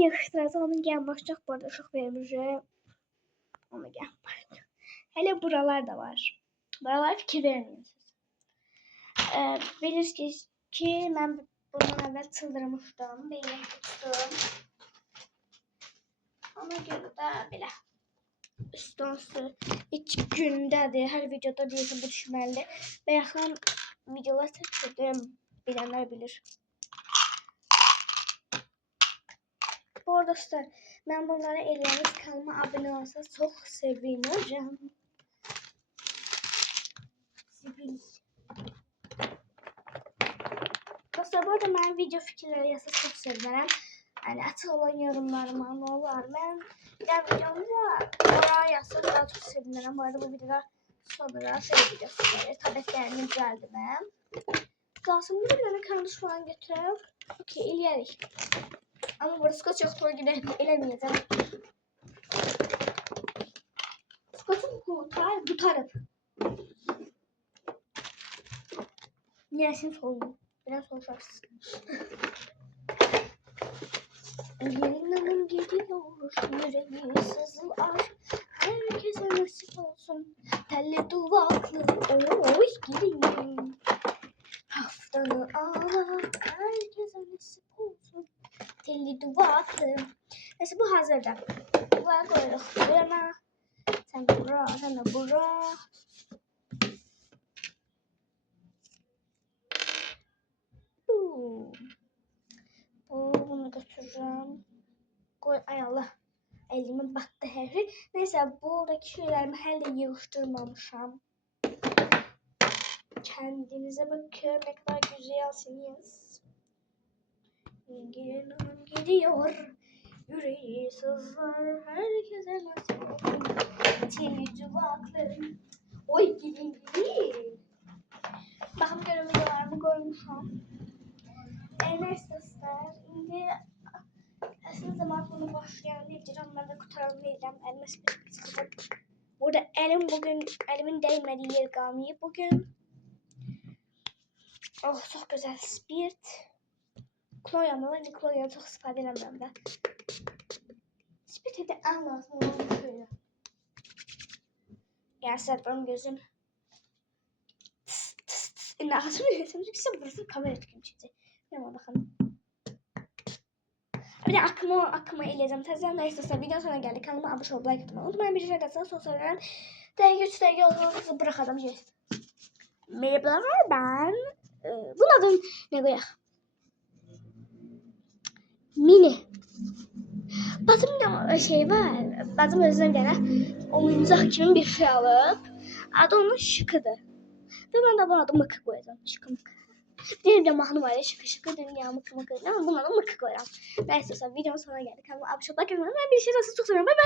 yığışdıracaq, onun gəlin başlayacaq. Bu arada uşaq vermişəm. Ona gəlin başlayacaq. Hələ buralar da var. Buralara fikir verməyin siz. Bilirsiniz ki, mən bundan əvvəl çıldırmışdım. Belə tutdum. Ona görə də belə. Üstünsü 2 gündədir. Hər videoda deyirəm bu düşməlidir. Və yaxın videolar çəkirdim. Bilənlər bilir. Bu arada dostlar, mən bunları eləyəniz kanalıma abunə olsanız çox sevinəcəm. Dostlar, bu arada mənim video fikirləri yazsanız çox sevinərəm. Yəni açıq olan yorumlarıma nə olar? Mən bir videomda oraya yazsanız daha çox sevinərəm. Bu arada bu videoda sonra şey videosu gəlir. Tabletlərimi düzəldim. Qalsın bir dənə kardeş falan götürək. Okey, eləyərik. Ama burası skoç yoktu, o gibi elemeyeceğim. Skoç'un bu taraf. Neresin soldu? Biraz solşarsın. Yerinden gidiyor, yüreği sızlar. Herkese nasip olsun. Telli duvaklı, oy gidin. Haftanı ağla, herkese nasip olsun. Telli duvaklı. Neyse bu hazırda. Bunları koyuyoruz buraya. Sen de bura, sen de bura. Bunu götüreceğim. Koy, ay Allah. Elime battı her şey. Neyse buradaki şeylerimi hala yığıştırmamışım. Kendinize bakın, ne kadar güzelsiniz. Gelin gidiyor. Yüreği sızlar, herkese nasip olsun. Telli duvaklarım. Oy gidin gidin. Bakın görün videolarımı koymuşum. Neyse dostlar, şimdi aslında zaman bunu başlayan diyeceğim. Ben de kurtaralım diyeceğim. Elime sıkıştırdım. Burada elimin değmediği yer kalmıyor bugün. Oh, çok güzel spirit. Kloya'mı var. Kloya'yı çok istifade edemem ben. Spirit'e de en lazım olan şöyle. Gerçekten benim gözüm. Ne ağzımı yönetim. Çünkü sen burası kamera çıkıyor çıktı. Hemen bakalım. Bir de aklıma eləyəcəm. Təzədən də istəsən video sonra gəldi. Kanalıma abunə olub like atmayı unutmayın. Bir şey dəsən son söylərəm. Dəqiq yolunuzu bıraxadım. Merhabalar ben. Bunun adını ne koyaq? Mini. Bacım şey var. Bacım özündən gələ oyuncaq kimi bir şey alıb. Adı onun Şıkıdır. Və mən də bu adı Mıkı qoyacağım. Şıkı Mıkı. Benim de mahnım var ya, şıkı dünya mıkı mıkı. Ama bunun adı Mıkı koyacağım. Neyse videonun sonuna geldik. Kanalıma abone olmayı unutmayın. Bir şey nasıl çok seviyorum. Bye bye.